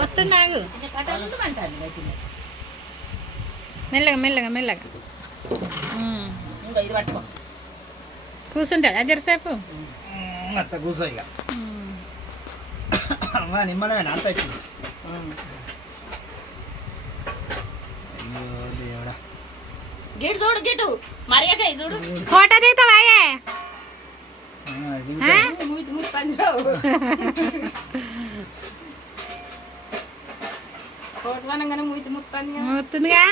వస్తున్నాగు మెల్లగా మెల్లగా మెల్లగా కూర్చుంటాడా జరసేపు అట్లా కూర్చో ఇక నిమ్మలమేనా అంత అయిపోయింది. దేవుడా గేటు చూడు గేటు మరియాకాయ చూడు ఫోటో దిగుతావాయే ముత్తుందిగా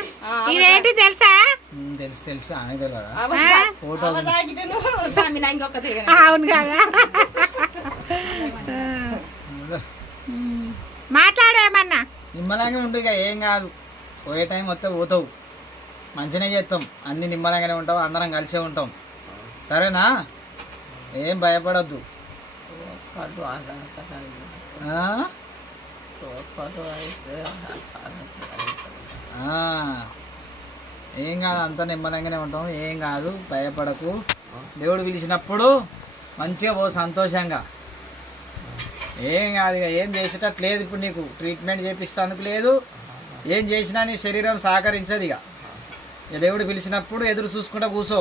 ఇదేంటి తెలుసా? తెలుసు తెలుసు ఆమె తెలియదా? అవును కదా మాట్లాడు ఏమన్నా. నిమ్మలంగా ఉండు ఇక ఏం కాదు. పోయే టైం వస్తే పోతావు, మంచిగానే చేస్తాం, అన్ని నిమ్మలంగానే ఉంటాం, అందరం కలిసే ఉంటాం, సరేనా? ఏం భయపడద్దు. ఏం కాదు, అంతా నిమ్మలంగానే ఉంటాం, ఏం కాదు, భయపడకు. దేవుడు పిలిచినప్పుడు మంచిగా పో సంతోషంగా. ఏం కాదు, ఇక ఏం చేసేటట్టు లేదు. ఇప్పుడు నీకు ట్రీట్మెంట్ చేపిస్తానికి లేదు, ఏం చేసినా నీ శరీరం సహకరించదు. ఇక దేవుడు పిలిచినప్పుడు ఎదురు చూసుకుంటా కూర్చో.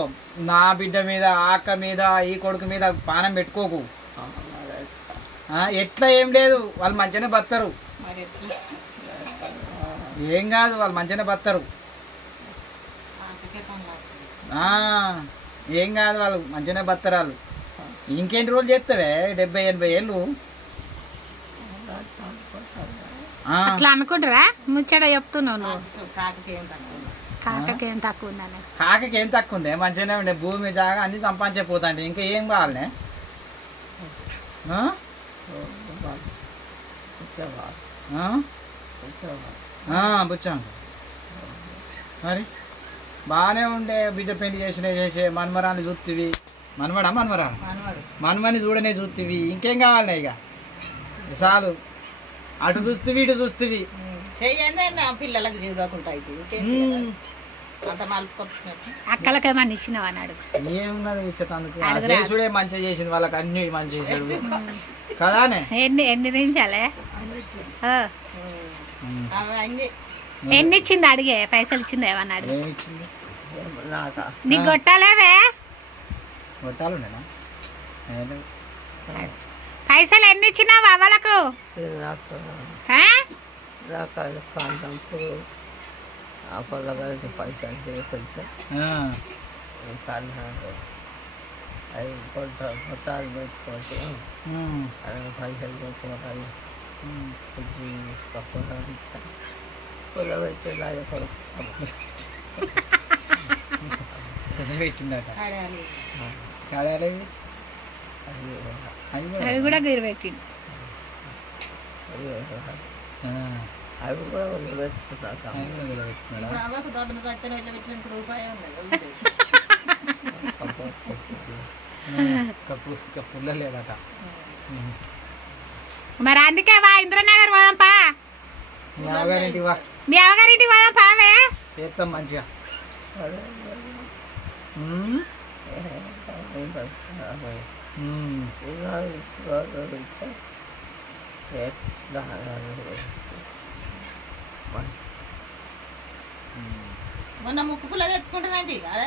నా బిడ్డ మీద, ఆక్క మీద, ఈ కొడుకు మీద పానం పెట్టుకోకు. ఎట్లా ఏం లేదు, వాళ్ళు మంచిగానే బతారు, ఏం కాదు, వాళ్ళు మంచిగానే బతారు, ఏం కాదు, వాళ్ళు మంచిగానే బతారు. వాళ్ళు ఇంకెన్ని రోజులు చేస్తావే? 70-80 ఏళ్ళు అట్లా అనుకుంటారా? ముచ్చట చెప్తున్నావు నువ్వు. కాకకి ఏం తక్కువ ఉందని. కాకకి ఏం తక్కువ ఉంది? మంచిగానే ఉండే, భూమి జాగా అన్ని సంపాదించకపోతాండి, ఇంకా ఏం కావాలనే? బుచ్చా మరి బాగానే ఉండే. బిడ్డ పెళ్లి చేసే మన్మరాన్ని చూస్తీవి. మన్మని చూడనే చూస్తీవి, ఇంకేం కావాలి? ఇక చాలు, అటు చూస్తీవి ఇటు చూస్తీవి. పిల్లలకు చూడకుండా అక్కలకి ఏమన్నా ఇచ్చినావు అని అడుగు. ఏమున్నది ఇచ్చేందుకు? చేసుడే మంచిగా చేసింది, వాళ్ళకి అన్ని మంచిగా చేసాడు కదానే. ఎన్ని నిమిషాలే? ఎన్ని ఇచ్చింది అడిగే? పైసలు ఇచ్చింది ఏమన్నా అడిగి? నీకు కొట్టాలేవే? కొట్టాలు పైసలు ఎన్ని ఇచ్చినావా వాళ్ళకు? కొట్టాలు పెట్టుకోవచ్చు, పైసలు పెట్టుకోవాలి, పెట్టిందట. అవి కూడా గీరు పెట్టింది. అవి కూడా పెట్టుకుంటా. పుల్ల లేదట. మరి అందుకే వా ఇంద్రనగర్ పోదాంపా. మీ అవగారింటికి వా. మీ అవగారింటికి పోదాం పావే. చేస్తాం మంచిగా. మొన్న ముక్కు పుల్ల తెచ్చుకుంటానండి కదా,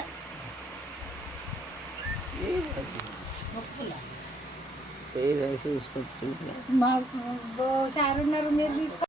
ముక్కు పుల్ల మాకు 4 ఉన్నారు, మీరు తీసుకో.